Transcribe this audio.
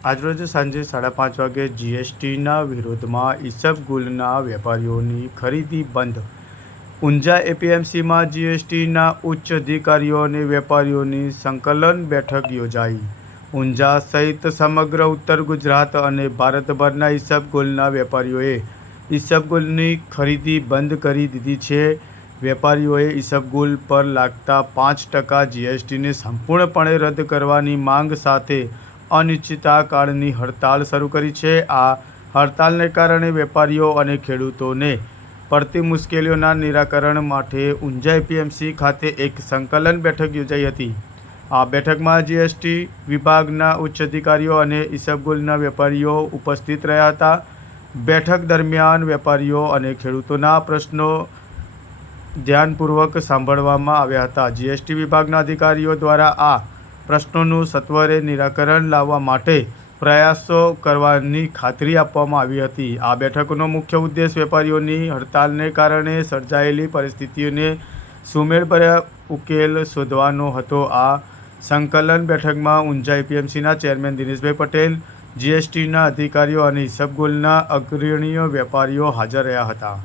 આજરોજ સાંજે સાડા પાંચ વાગે જીએસટીના વિરોધમાં ઈસબગુલના વેપારીઓની ખરીદી બંધ. ઊંઝા એપીએમસીમાં જીએસટીના ઉચ્ચ અધિકારીઓ અને વેપારીઓની સંકલન બેઠક યોજાઈ. ઊંઝા સહિત સમગ્ર ઉત્તર ગુજરાત અને ભારતભરના ઈસબગુલના વેપારીઓએ ઈસબગુલની ખરીદી બંધ કરી દીધી છે. વેપારીઓએ ઈસબગુલ પર લાગતા પાંચ ટકા જીએસટીને સંપૂર્ણપણે રદ કરવાની માંગ સાથે અનિશ્ચિતકાળની હડતાળ શરૂ કરી છે. આ હડતાલને કારણે વેપારીઓ અને ખેડૂતોને પડતી મુશ્કેલીઓના નિરાકરણ માટે ઊંઝા એપીએમસી ખાતે એક સંકલન બેઠક યોજાઈ હતી. આ બેઠકમાં જીએસટી વિભાગના ઉચ્ચ અધિકારીઓ અને ઈસબગુલના વેપારીઓ ઉપસ્થિત રહ્યા હતા. બેઠક દરમિયાન વેપારીઓ અને ખેડૂતોના પ્રશ્નો ધ્યાનપૂર્વક સાંભળવામાં આવ્યા હતા. જીએસટી વિભાગના અધિકારીઓ દ્વારા આ પ્રશ્નોનું સત્વરે નિરાકરણ લાવવા માટે પ્રયાસો કરવાની ખાતરી આપવામાં આવી હતી. આ બેઠકનો મુખ્ય ઉદ્દેશ વેપારીઓની હડતાલને કારણે સર્જાયેલી પરિસ્થિતિઓને સુમેળભર્યા ઉકેલ શોધવાનો હતો. આ સંકલન બેઠકમાં ઊંઝા એપીએમસીના ચેરમેન દિનેશભાઈ પટેલ, જીએસટીના અધિકારીઓ અને ઈસબગુલના અગ્રણીય વેપારીઓ હાજર રહ્યા હતા.